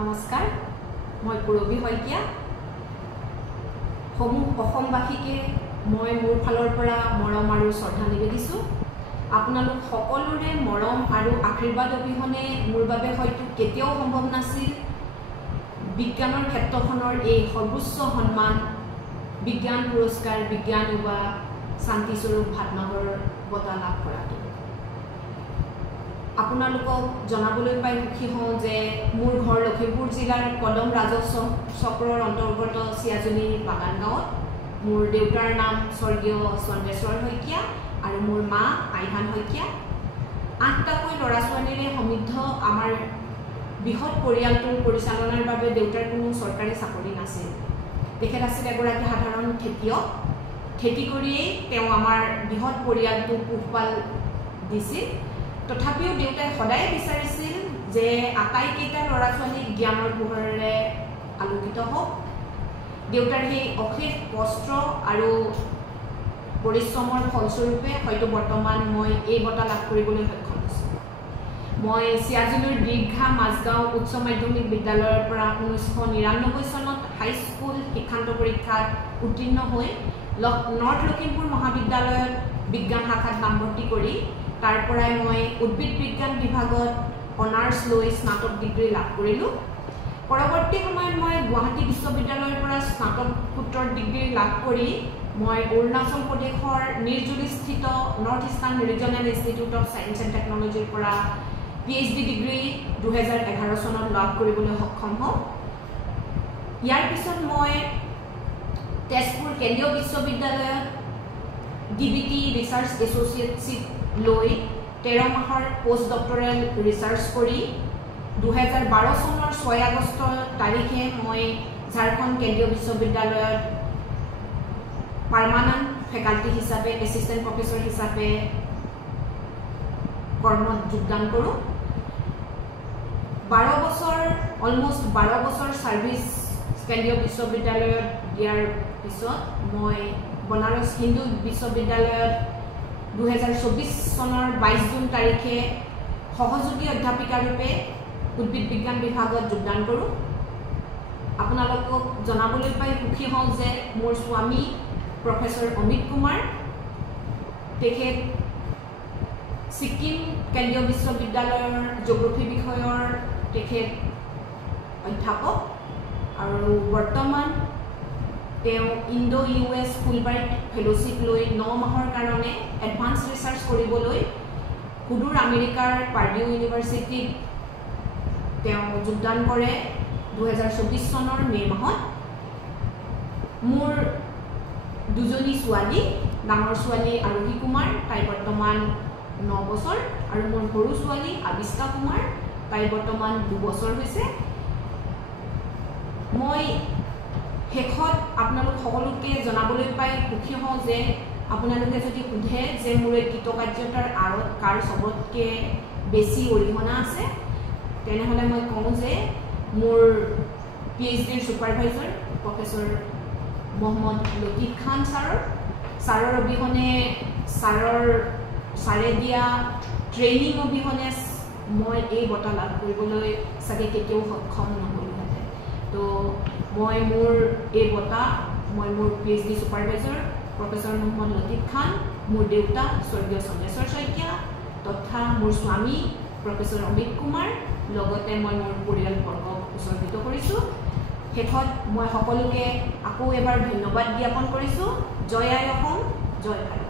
নমস্কাৰ মই পুৰবী শইকীয়া সমূহ অসমবাসীকে মই মোৰ ফালৰ পৰা মৰম আৰু শ্ৰদ্ধা নিবেদিছোঁ আপোনালোক সকলোৰে মৰম আৰু আশীৰ্বাদ অবিহনে মোৰ বাবে হয়তো কেতিয়াও সম্ভৱ নাছিল বিজ্ঞানৰ ক্ষেত্ৰখনৰ এই সৰ্বোচ্চ সন্মান বিজ্ঞান পুৰস্কাৰ বিজ্ঞান বা শান্তিস্বৰূপ ভাটনগৰ বঁটা লাভ কৰাটো আপোনালোকক জনাবলৈ পাই সুখী হওঁ যে মোৰ ঘৰ লখিমপুৰ জিলাৰ কদম ৰাজস্ব চক্ৰৰ অন্তৰ্গত চিয়াজুলি বাগান গাঁৱত মোৰ দেউতাৰ নাম স্বৰ্গীয় চন্দ্ৰেশ্বৰ শইকীয়া আৰু মোৰ মা আইহান শইকীয়া ৮টাকৈ ল'ৰা ছোৱালীৰে সমৃদ্ধ আমাৰ বৃহৎ পৰিয়ালটোৰ পৰিচালনাৰ বাবে দেউতাৰ কোনো চৰকাৰী চাকৰি নাছিল তেখেত আছিল এগৰাকী সাধাৰণ খেতিয়ক খেতি কৰিয়েই তেওঁ আমাৰ বৃহৎ পৰিয়ালটোক পোহপাল দিছিল তথাপিও দেউতাই সদায় বিচাৰিছিল যে আটাইকেইটা ল'ৰা ছোৱালী জ্ঞানৰ পোহৰেৰে আলোকিত হওক দেউতাৰ সেই অশেষ কষ্ট আৰু পৰিশ্ৰমৰ ফলস্বৰূপে হয়তো বৰ্তমান মই এই বঁটা লাভ কৰিবলৈ সক্ষম হৈছোঁ মই চিয়াজুলিৰ দীৰ্ঘা মাজগাঁও উচ্চ মাধ্যমিক বিদ্যালয়ৰ পৰা 1999 চনত হাইস্কুল শিক্ষান্ত পৰীক্ষাত উত্তীৰ্ণ হৈ নৰ্থ লখিমপুৰ মহাবিদ্যালয়ত বিজ্ঞান শাখাত নামভৰ্তি কৰি তাৰ পৰাই মই উদ্ভিদ বিজ্ঞান বিভাগত অনাৰ্ছ লৈ স্নাতক ডিগ্ৰী লাভ কৰিলোঁ পৰৱৰ্তী সময়ত মই গুৱাহাটী বিশ্ববিদ্যালয়ৰ পৰা স্নাতকোত্তৰ ডিগ্ৰী লাভ কৰি মই অৰুণাচল প্ৰদেশৰ নিৰ্জুলিস্থিত north eastern regional institute of science and টেকনলজিৰ পৰা PhD ডিগ্ৰী 2011 চনত লাভ কৰিবলৈ সক্ষম হওঁ ইয়াৰ পিছত মই তেজপুৰ কেন্দ্ৰীয় বিশ্ববিদ্যালয়ত DBT ৰিচাৰ্চ এছ'চিয়েটশ্বিপ লৈ 13 মাহৰ পোষ্ট ডক্টৰেল ৰিচাৰ্চ কৰি 2012 চনৰ 6 আগষ্ট তাৰিখে মই ঝাৰখণ্ড কেন্দ্ৰীয় বিশ্ববিদ্যালয়ত পাৰ্মানেণ্ট ফেকাল্টি হিচাপে এছিষ্টেণ্ট প্ৰফেচৰ হিচাপে কৰ্মত যোগদান কৰোঁ 12 বছৰ অলমষ্ট 12 বছৰ ছাৰ্ভিচ কেন্দ্ৰীয় বিশ্ববিদ্যালয়ত দিয়াৰ পিছত মই বনাৰস হিন্দু বিশ্ববিদ্যালয়ত 2024 চনৰ 22 জুন তাৰিখে সহযোগী অধ্যাপিকা ৰূপে উদ্ভিদ বিজ্ঞান বিভাগত যোগদান কৰোঁ আপোনালোকক জনাবলৈ পাই সুখী হওঁ যে মোৰ স্বামী প্ৰফেচৰ অমিত কুমাৰ তেখেত ছিকিম কেন্দ্ৰীয় বিশ্ববিদ্যালয়ৰ জিঅ'গ্ৰাফী বিষয়ৰ তেখেত অধ্যাপক আৰু বৰ্তমান তেওঁ ইণ্ডো US ফুলব্ৰাইট ফেলোশ্বিপ লৈ 9 মাহৰ কাৰণে এডভান্স ৰিচাৰ্চ কৰিবলৈ সুদূৰ আমেৰিকাৰ পাৰ্ডিউ ইউনিভাৰ্চিটিত তেওঁ যোগদান কৰে 2024 চনৰ মে' মাহত মোৰ দুজনী ছোৱালী ডাঙৰ ছোৱালী আৰোহী কুমাৰ তাই বৰ্তমান 9 বছৰ আৰু মোৰ সৰু ছোৱালী আবিষ্কা কুমাৰ তাই বৰ্তমান 2 বছৰ হৈছে মই শেষত আপোনালোক সকলোকে জনাবলৈ পাই সুখী হওঁ যে আপোনালোকে যদি সোধে যে মোৰ এই কৃতকাৰ্যতাৰ আঁৰত কাৰ চবতকৈ বেছি অৰিহণা আছে তেনেহ'লে মই কওঁ যে মোৰ PhDৰ ছুপাৰভাইজাৰ প্ৰফেচৰ মহম্মদ লতিফ খান ছাৰৰ অবিহনে ছাৰে দিয়া ট্ৰেইনিং অবিহনে মই এই বঁটা লাভ কৰিবলৈ চাগে কেতিয়াও সক্ষম নহ'লোহেঁতেন তো মই মোৰ এই বঁটা মই মোৰ PhD supervisor professor Mohammad Latif Khan মোৰ দেউতা স্বৰ্গীয় চন্দ্ৰেশ্বৰ শইকীয়া তথা মোৰ স্বামী প্ৰফেচৰ অমিত কুমাৰ লগতে মই মোৰ পৰিয়ালবৰ্গক উৎসৰ্গিত কৰিছোঁ শেষত মই সকলোকে আকৌ এবাৰ ধন্যবাদ জ্ঞাপন কৰিছোঁ জয় আই অসম জয় ভাৰত